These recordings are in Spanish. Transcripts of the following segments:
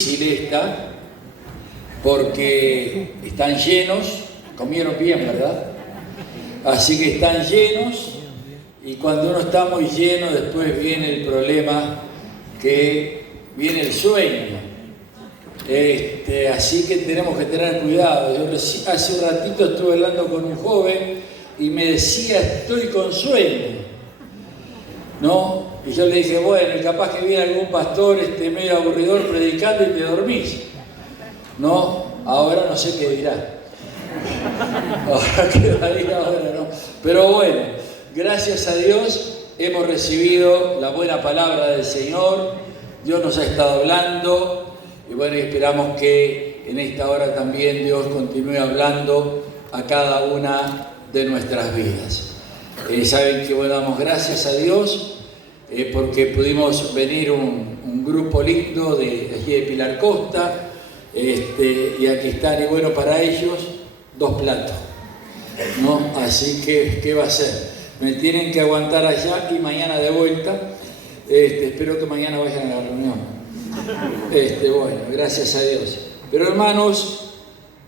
Esta, porque están llenos, comieron bien, ¿verdad? Así que están llenos, y cuando uno está muy lleno, después viene el problema, que viene el sueño. Así que tenemos que tener cuidado. Yo hace un ratito estuve hablando con un joven y me decía, estoy con sueño, ¿no? Y yo le dije, bueno, capaz que viene algún pastor medio aburridor predicando y te dormís, ¿no? Ahora no sé qué dirá. Ahora qué dirá, ahora no. Pero bueno, gracias a Dios hemos recibido la buena palabra del Señor. Dios nos ha estado hablando y bueno, esperamos que en esta hora también Dios continúe hablando a cada una de nuestras vidas. Saben que bueno, damos gracias a Dios porque pudimos venir un grupo lindo de allí de Pilar Costa, y aquí están, y bueno, para ellos 2 platos, ¿no? Así que, ¿qué va a ser? Me tienen que aguantar allá y mañana de vuelta. Espero que mañana vayan a la reunión. Bueno, gracias a Dios. Pero hermanos,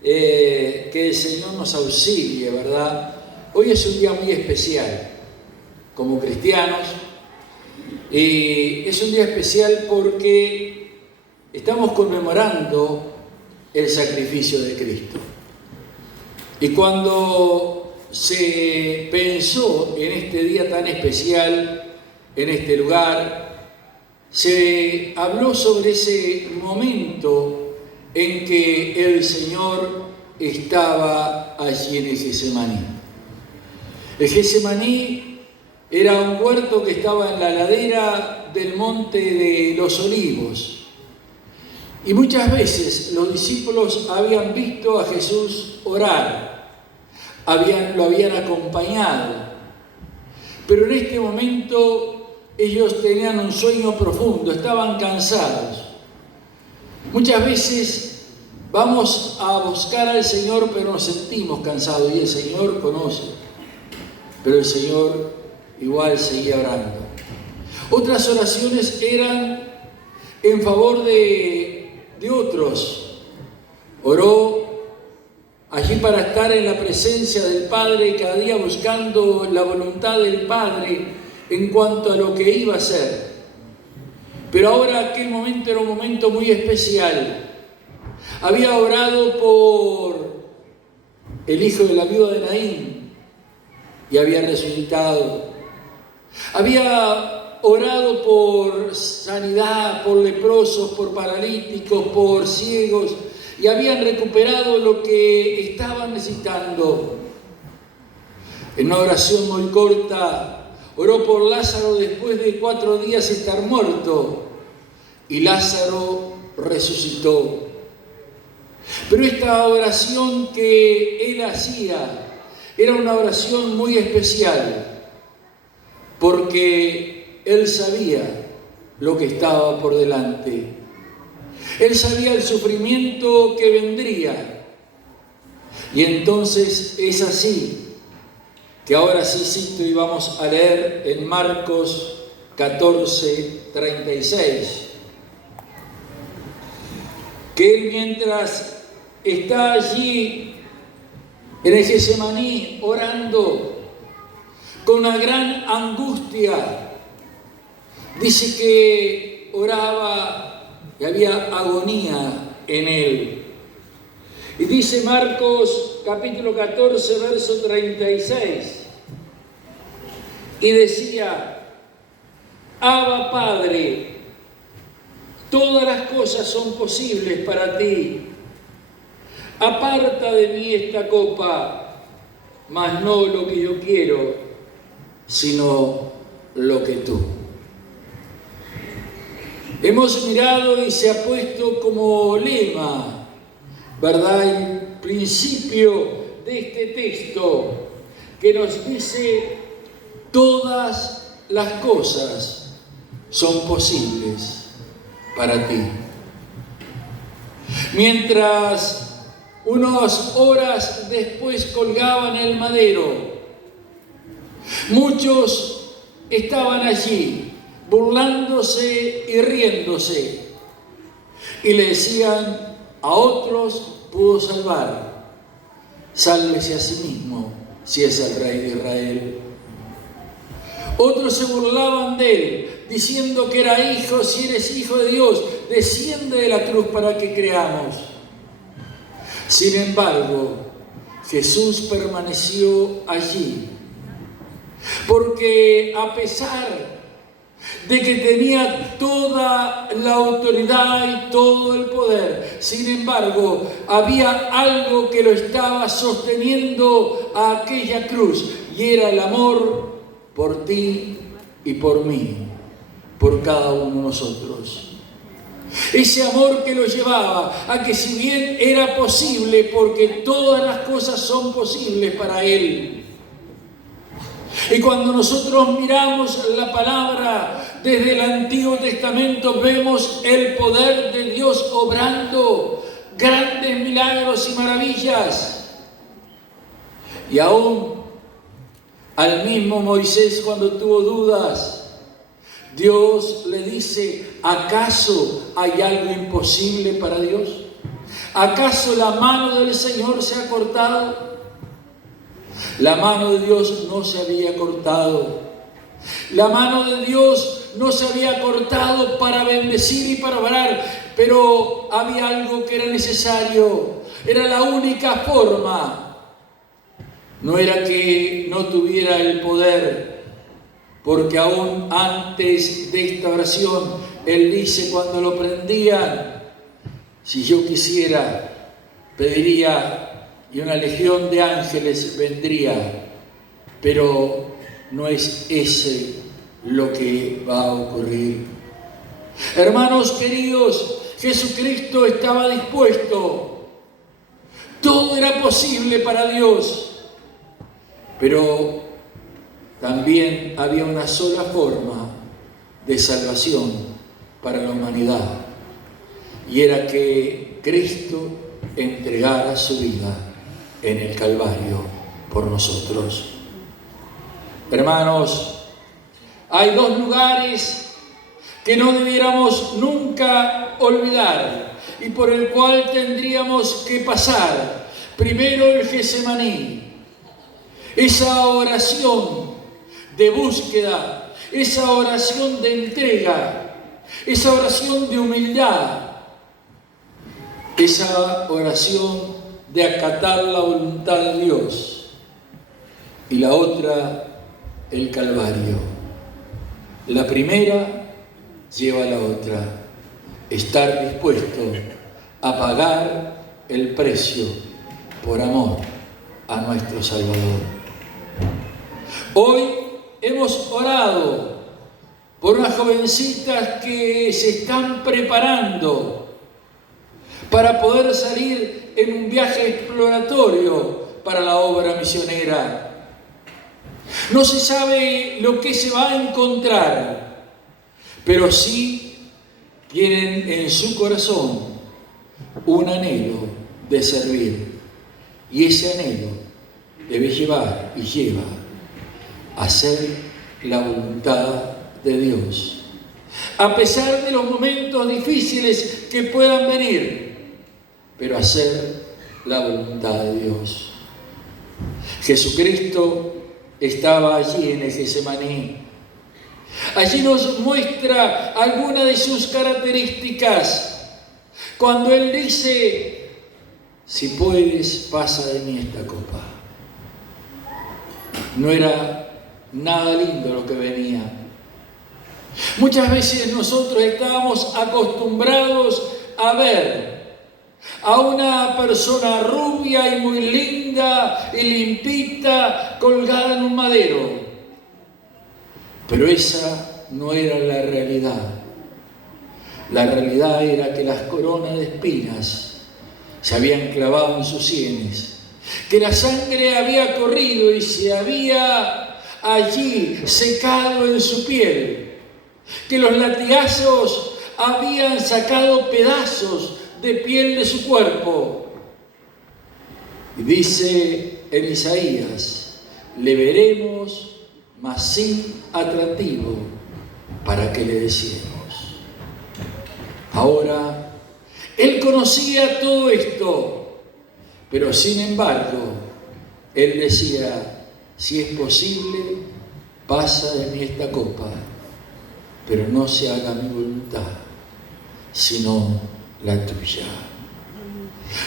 que el Señor nos auxilie, ¿verdad? Hoy es un día muy especial, como cristianos. Y es un día especial porque estamos conmemorando el sacrificio de Cristo. Y cuando se pensó en este día tan especial, en este lugar, se habló sobre ese momento en que el Señor estaba allí en Getsemaní. El Getsemaní era un huerto que estaba en la ladera del monte de los Olivos. Y muchas veces los discípulos habían visto a Jesús orar, lo habían acompañado. Pero en este momento ellos tenían un sueño profundo, estaban cansados. Muchas veces vamos a buscar al Señor, pero nos sentimos cansados y el Señor conoce. Pero el Señor igual seguía orando. Otras oraciones eran en favor de otros. Oró allí para estar en la presencia del Padre, cada día buscando la voluntad del Padre en cuanto a lo que iba a hacer. Pero ahora aquel momento era un momento muy especial. Había orado por el hijo de la viuda de Naín y había resucitado. Había orado por sanidad, por leprosos, por paralíticos, por ciegos, y habían recuperado lo que estaban necesitando. En una oración muy corta, oró por Lázaro después de 4 días estar muerto, y Lázaro resucitó. Pero esta oración que él hacía era una oración muy especial, porque él sabía lo que estaba por delante. Él sabía el sufrimiento que vendría. Y entonces es así que ahora sí cito y vamos a leer en Marcos 14:36. Que él, mientras está allí en el Getsemaní orando con una gran angustia, dice que oraba y había agonía en él. Y dice Marcos capítulo 14, verso 36, y decía: Abba, Padre, todas las cosas son posibles para ti. Aparta de mí esta copa, mas no lo que yo quiero, sino lo que tú. Hemos mirado y se ha puesto como lema, ¿verdad?, el principio de este texto que nos dice: todas las cosas son posibles para ti. Mientras unas horas después colgaban el madero, muchos estaban allí burlándose y riéndose. Y le decían: a otros pudo salvar, sálvese a sí mismo si es el Rey de Israel. Otros se burlaban de él, diciendo que era hijo: si eres hijo de Dios, desciende de la cruz para que creamos. Sin embargo, Jesús permaneció allí, porque a pesar de que tenía toda la autoridad y todo el poder, sin embargo, había algo que lo estaba sosteniendo a aquella cruz, y era el amor por ti y por mí, por cada uno de nosotros. Ese amor que lo llevaba a que, si bien era posible, porque todas las cosas son posibles para Él. Y cuando nosotros miramos la palabra desde el Antiguo Testamento, vemos el poder de Dios obrando grandes milagros y maravillas. Y aún al mismo Moisés, cuando tuvo dudas, Dios le dice: ¿acaso hay algo imposible para Dios? ¿Acaso la mano del Señor se ha cortado? La mano de Dios no se había cortado. La mano de Dios no se había cortado para bendecir y para orar, pero había algo que era necesario. Era la única forma. No era que no tuviera el poder, porque aún antes de esta oración, Él dice, cuando lo prendían: si yo quisiera, pediría, y una legión de ángeles vendría, pero no es ese lo que va a ocurrir. Hermanos queridos, Jesucristo estaba dispuesto. Todo era posible para Dios, pero también había una sola forma de salvación para la humanidad, y era que Cristo entregara su vida en el Calvario por nosotros. Hermanos, hay dos lugares que no debiéramos nunca olvidar y por el cual tendríamos que pasar. Primero, el Getsemaní, esa oración de búsqueda, esa oración de entrega, esa oración de humildad, esa oración de acatar la voluntad de Dios. Y la otra, el Calvario. La primera lleva a la otra: estar dispuesto a pagar el precio por amor a nuestro Salvador. Hoy hemos orado por unas jovencitas que se están preparando para poder salir en un viaje exploratorio para la obra misionera. No se sabe lo que se va a encontrar, pero sí tienen en su corazón un anhelo de servir. Y ese anhelo debe llevar y lleva a hacer la voluntad de Dios. A pesar de los momentos difíciles que puedan venir, pero hacer la voluntad de Dios. Jesucristo estaba allí en el Getsemaní. Allí nos muestra alguna de sus características. Cuando Él dice: si puedes, pasa de mí esta copa. No era nada lindo lo que venía. Muchas veces nosotros estábamos acostumbrados a ver a una persona rubia y muy linda y limpita colgada en un madero. Pero esa no era la realidad. La realidad era que las coronas de espinas se habían clavado en sus sienes, que la sangre había corrido y se había allí secado en su piel, que los latigazos habían sacado pedazos de piel de su cuerpo. Y dice en Isaías: le veremos, mas sin atractivo, para que le deseemos. Ahora, Él conocía todo esto, pero sin embargo, Él decía, si es posible, pasa de mí esta copa, pero no se haga mi voluntad, sino la tuya.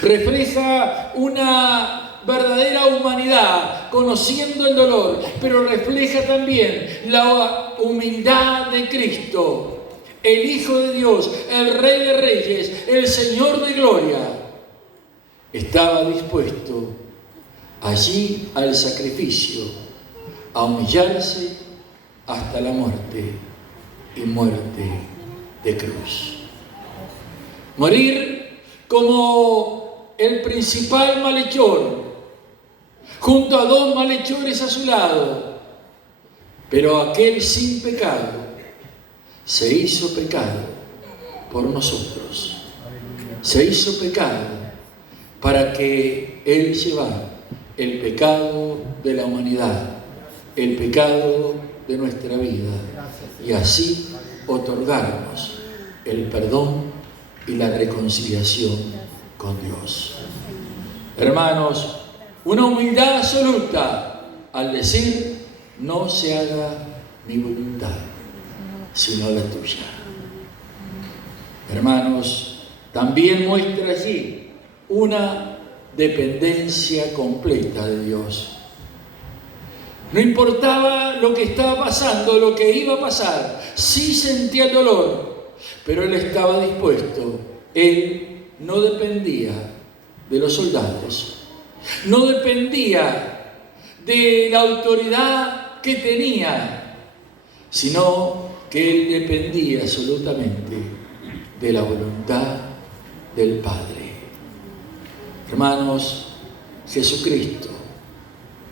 Refleja una verdadera humanidad, conociendo el dolor, pero refleja también la humildad de Cristo, el Hijo de Dios, el Rey de Reyes, el Señor de Gloria. Estaba dispuesto allí al sacrificio, a humillarse hasta la muerte y muerte de cruz. Morir como el principal malhechor, junto a dos malhechores a su lado, pero aquel sin pecado se hizo pecado por nosotros. Se hizo pecado para que Él llevara el pecado de la humanidad, el pecado de nuestra vida, y así otorgarnos el perdón y la reconciliación con Dios. Hermanos, una humildad absoluta al decir, no se haga mi voluntad, sino la tuya. Hermanos, también muestra allí una dependencia completa de Dios. No importaba lo que estaba pasando, lo que iba a pasar, sí sentía el dolor, pero Él estaba dispuesto. Él no dependía de los soldados, no dependía de la autoridad que tenía, sino que Él dependía absolutamente de la voluntad del Padre. Hermanos, Jesucristo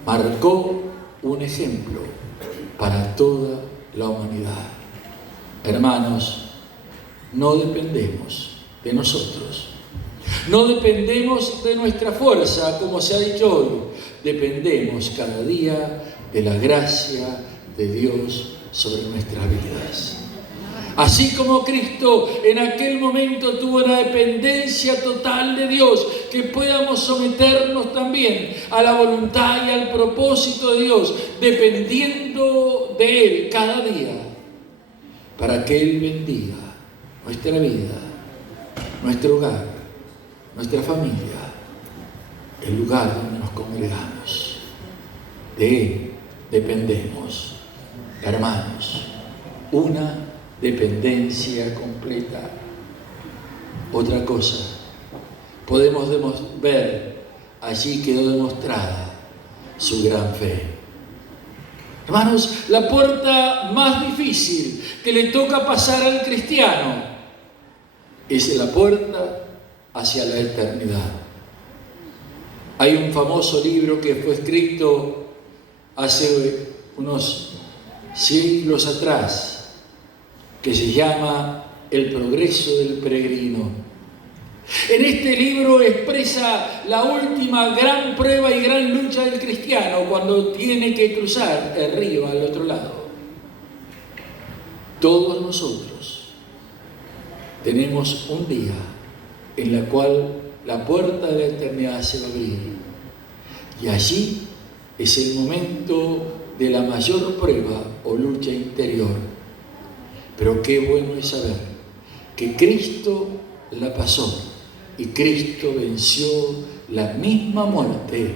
marcó un ejemplo para toda la humanidad. Hermanos, no dependemos de nosotros, no dependemos de nuestra fuerza, como se ha dicho hoy, dependemos cada día de la gracia de Dios sobre nuestras vidas. Así como Cristo en aquel momento tuvo una dependencia total de Dios, que podamos someternos también a la voluntad y al propósito de Dios, dependiendo de Él cada día, para que Él bendiga nuestra vida, nuestro hogar, nuestra familia, el lugar donde nos congregamos. De Él dependemos, hermanos, una dependencia completa. Otra cosa, podemos ver, allí quedó demostrada su gran fe. Hermanos, la puerta más difícil que le toca pasar al cristiano es la puerta hacia la eternidad. Hay un famoso libro que fue escrito hace unos siglos atrás, que se llama El progreso del peregrino. En este libro expresa la última gran prueba y gran lucha del cristiano cuando tiene que cruzar el río al otro lado. Todos nosotros tenemos un día en el cual la puerta de la eternidad se va a abrir, y allí es el momento de la mayor prueba o lucha interior. Pero qué bueno es saber que Cristo la pasó y Cristo venció la misma muerte.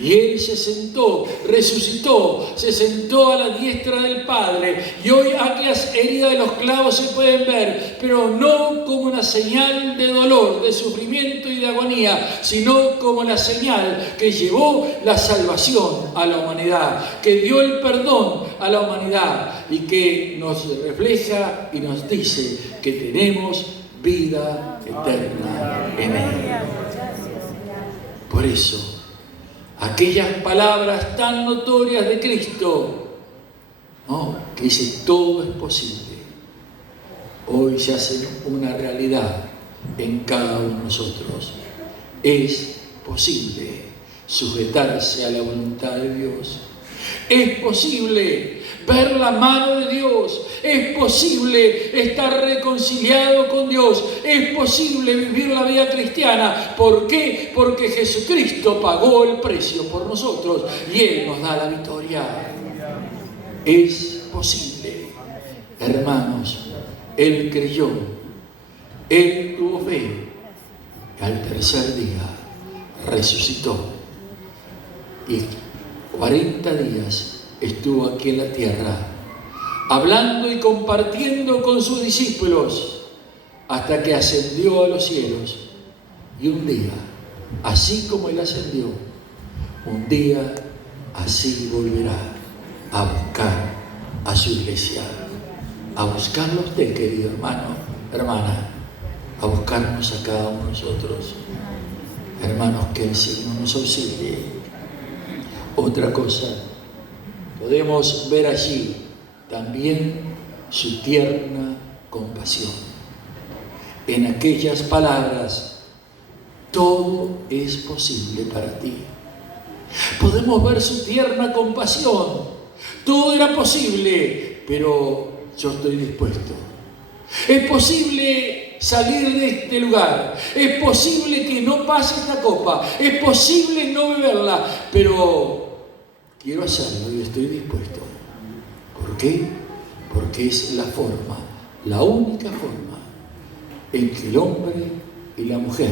Y Él se sentó, resucitó, se sentó a la diestra del Padre. Y hoy aquellas heridas de los clavos se pueden ver, pero no como una señal de dolor, de sufrimiento y de agonía, sino como la señal que llevó la salvación a la humanidad, que dio el perdón a la humanidad y que nos refleja y nos dice que tenemos vida eterna en Él. Por eso, aquellas palabras tan notorias de Cristo, ¿no?, que dice todo es posible, hoy se hace una realidad en cada uno de nosotros. Es posible sujetarse a la voluntad de Dios. Es posible ver la mano de Dios. Es posible estar reconciliado con Dios. Es posible vivir la vida cristiana. ¿Por qué? Porque Jesucristo pagó el precio por nosotros y Él nos da la victoria. Es posible. Hermanos, Él creyó. Él tuvo fe. Al tercer día resucitó. Y 40 días estuvo aquí en la tierra, hablando y compartiendo con sus discípulos, hasta que ascendió a los cielos. Y un día, así como Él ascendió, un día así volverá a buscar a su iglesia, a buscarlo a usted, querido hermano, hermana, a buscarnos a cada uno de nosotros. Hermanos, que el Señor nos auxilie. Otra cosa, podemos ver allí también su tierna compasión. En aquellas palabras, todo es posible para ti. Podemos ver su tierna compasión. Todo era posible, pero yo estoy dispuesto. Es posible salir de este lugar. Es posible que no pase esta copa. Es posible no beberla, pero quiero hacerlo y estoy dispuesto. ¿Por qué? Porque es la forma, la única forma en que el hombre y la mujer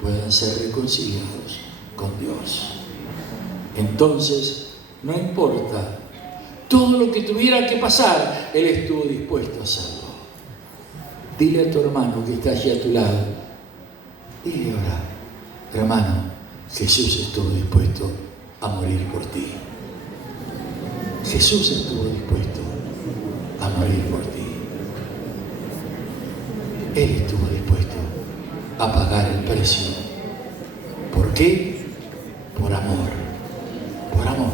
puedan ser reconciliados con Dios. Entonces, no importa todo lo que tuviera que pasar, Él estuvo dispuesto a hacerlo. Dile a tu hermano que está allí a tu lado, dile ahora, hermano, Jesús estuvo dispuesto a morir por ti. Jesús estuvo dispuesto a morir por ti. Él estuvo dispuesto a pagar el precio. ¿Por qué? Por amor. Por amor.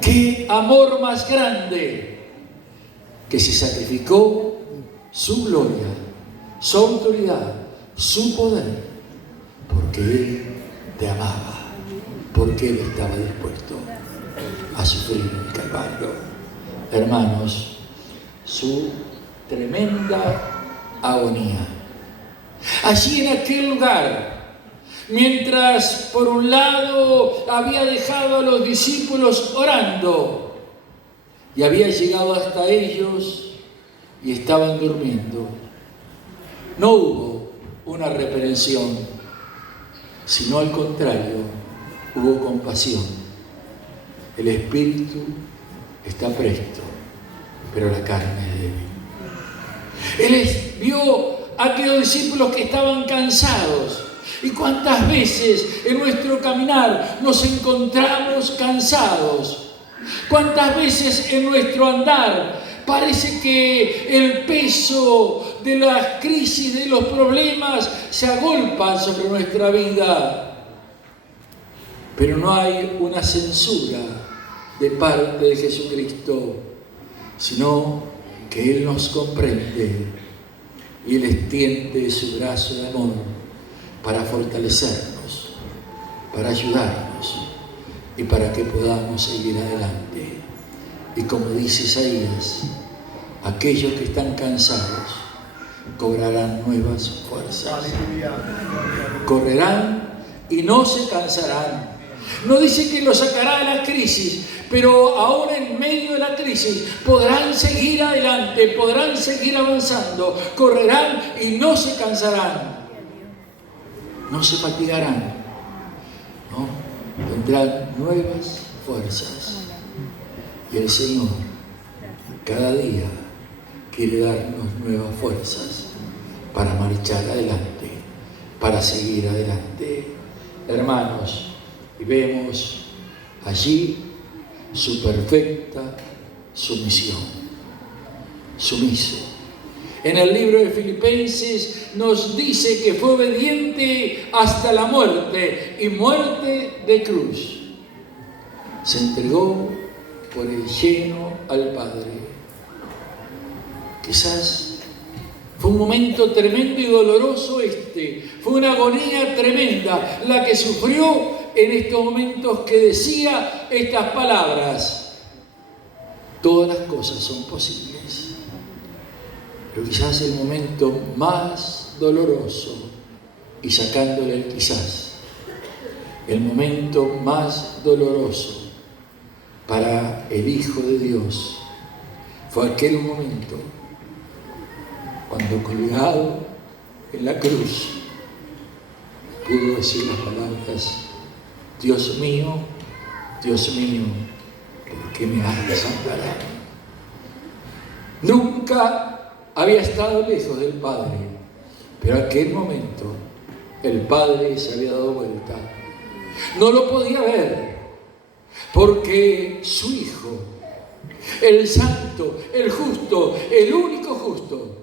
¿Qué amor más grande? Que se sacrificó su gloria, su autoridad, su poder, porque Él te amaba, porque Él estaba dispuesto a sufrir en el Calvario. Hermanos, su tremenda agonía. Allí en aquel lugar, mientras por un lado había dejado a los discípulos orando y había llegado hasta ellos y estaban durmiendo, no hubo una reprensión, sino al contrario, hubo compasión. El espíritu está presto, pero la carne es débil. Él vio a aquellos discípulos que estaban cansados. ¿Y cuántas veces en nuestro caminar nos encontramos cansados? ¿Cuántas veces en nuestro andar parece que el peso de las crisis, de los problemas, se agolpan sobre nuestra vida? Pero no hay una censura de parte de Jesucristo, sino que Él nos comprende y Él extiende su brazo de amor para fortalecernos, para ayudarnos y para que podamos seguir adelante. Y como dice Isaías, aquellos que están cansados cobrarán nuevas fuerzas. Correrán y no se cansarán. No dice que los sacará de la crisis, pero ahora en medio de la crisis podrán seguir adelante, podrán seguir avanzando, correrán y no se cansarán, no se fatigarán, ¿no? Tendrán nuevas fuerzas. Y el Señor cada día quiere darnos nuevas fuerzas para marchar adelante, para seguir adelante. Hermanos, y vemos allí su perfecta sumisión. Sumiso. En el libro de Filipenses nos dice que fue obediente hasta la muerte y muerte de cruz. Se entregó por el lleno al Padre. Quizás fue un momento tremendo y doloroso este. Fue una agonía tremenda la que sufrió, en estos momentos que decía estas palabras: todas las cosas son posibles. Pero quizás el momento más doloroso, y sacándole el quizás, el momento más doloroso para el Hijo de Dios fue aquel momento cuando, colgado en la cruz, pudo decir las palabras: Dios mío, ¿por qué me has desamparado? Nunca había estado lejos del Padre, pero en aquel momento el Padre se había dado vuelta. No lo podía ver, porque su Hijo, el Santo, el Justo, el único justo,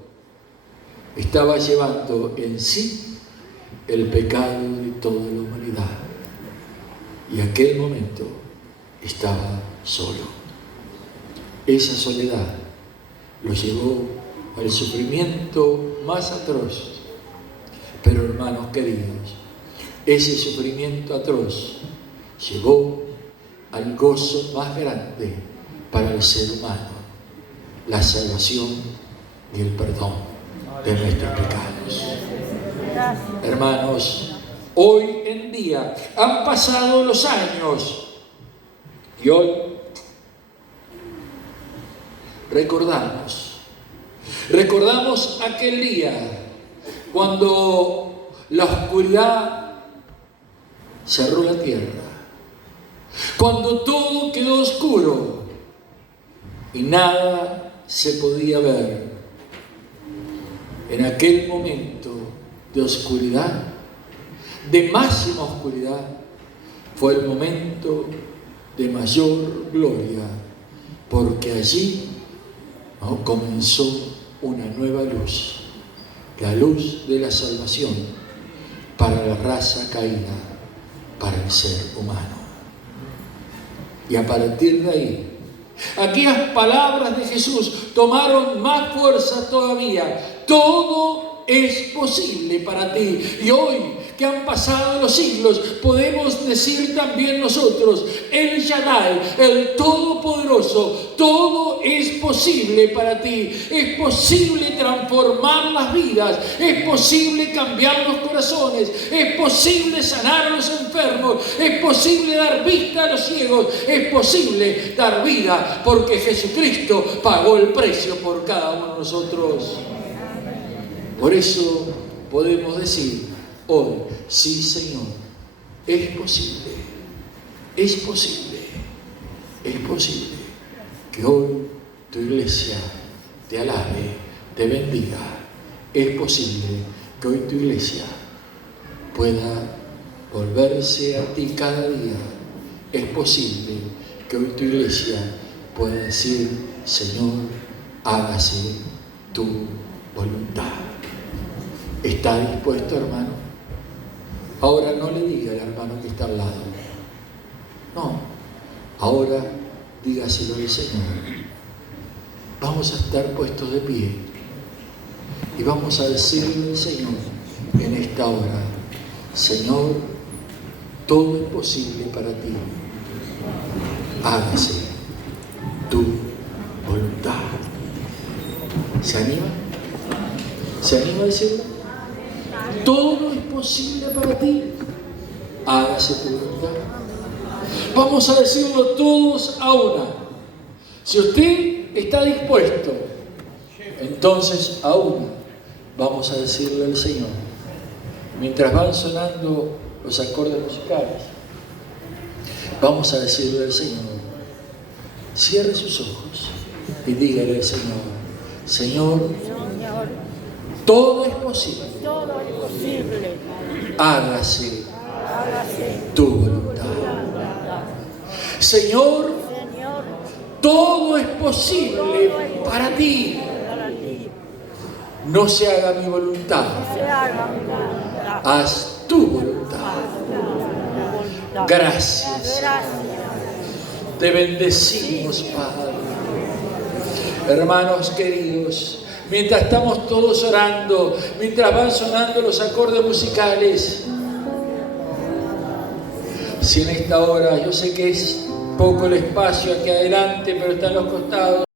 estaba llevando en sí el pecado de toda la humanidad. Y aquel momento estaba solo. Esa soledad lo llevó al sufrimiento más atroz. Pero, hermanos queridos, ese sufrimiento atroz llevó al gozo más grande para el ser humano: la salvación y el perdón de nuestros pecados. Hermanos, hoy en día han pasado los años y hoy recordamos aquel día cuando la oscuridad cerró la tierra, cuando todo quedó oscuro y nada se podía ver. En aquel momento de oscuridad, de máxima oscuridad, fue el momento de mayor gloria, porque allí comenzó una nueva luz, la luz de la salvación para la raza caída, para el ser humano. Y a partir de ahí, aquellas palabras de Jesús tomaron más fuerza todavía. Todo es posible para ti. Y hoy que han pasado los siglos, podemos decir también nosotros: El Shaddai, el Todopoderoso, todo es posible para ti. Es posible transformar las vidas, es posible cambiar los corazones, es posible sanar a los enfermos, es posible dar vista a los ciegos, es posible dar vida, porque Jesucristo pagó el precio por cada uno de nosotros. Por eso podemos decir hoy: sí, Señor, es posible que hoy tu iglesia te alabe, te bendiga. Es posible que hoy tu iglesia pueda volverse a ti cada día. Es posible que hoy tu iglesia pueda decir: Señor, hágase tu voluntad. ¿Está dispuesto, hermano? Ahora no le diga al hermano que está al lado. No, ahora dígaselo al Señor. Vamos a estar puestos de pie y vamos a decirle al Señor en esta hora: Señor, todo es posible para ti. Hágase tu voluntad. ¿Se anima? ¿Se anima a decirlo? Todo es posible para ti. Hágase tu voluntad. Vamos a decirlo todos a una. Si usted está dispuesto, entonces a una vamos a decirle al Señor, mientras van sonando los acordes musicales, vamos a decirle al Señor: cierre sus ojos y dígale al Señor: Señor, todo es posible. Hágase tu voluntad. Señor, todo es posible para ti. No se haga mi voluntad. Haz tu voluntad. Gracias. Te bendecimos, Padre. Hermanos queridos, mientras estamos todos orando, mientras van sonando los acordes musicales, si en esta hora, yo sé que es poco el espacio aquí adelante, pero está en los costados.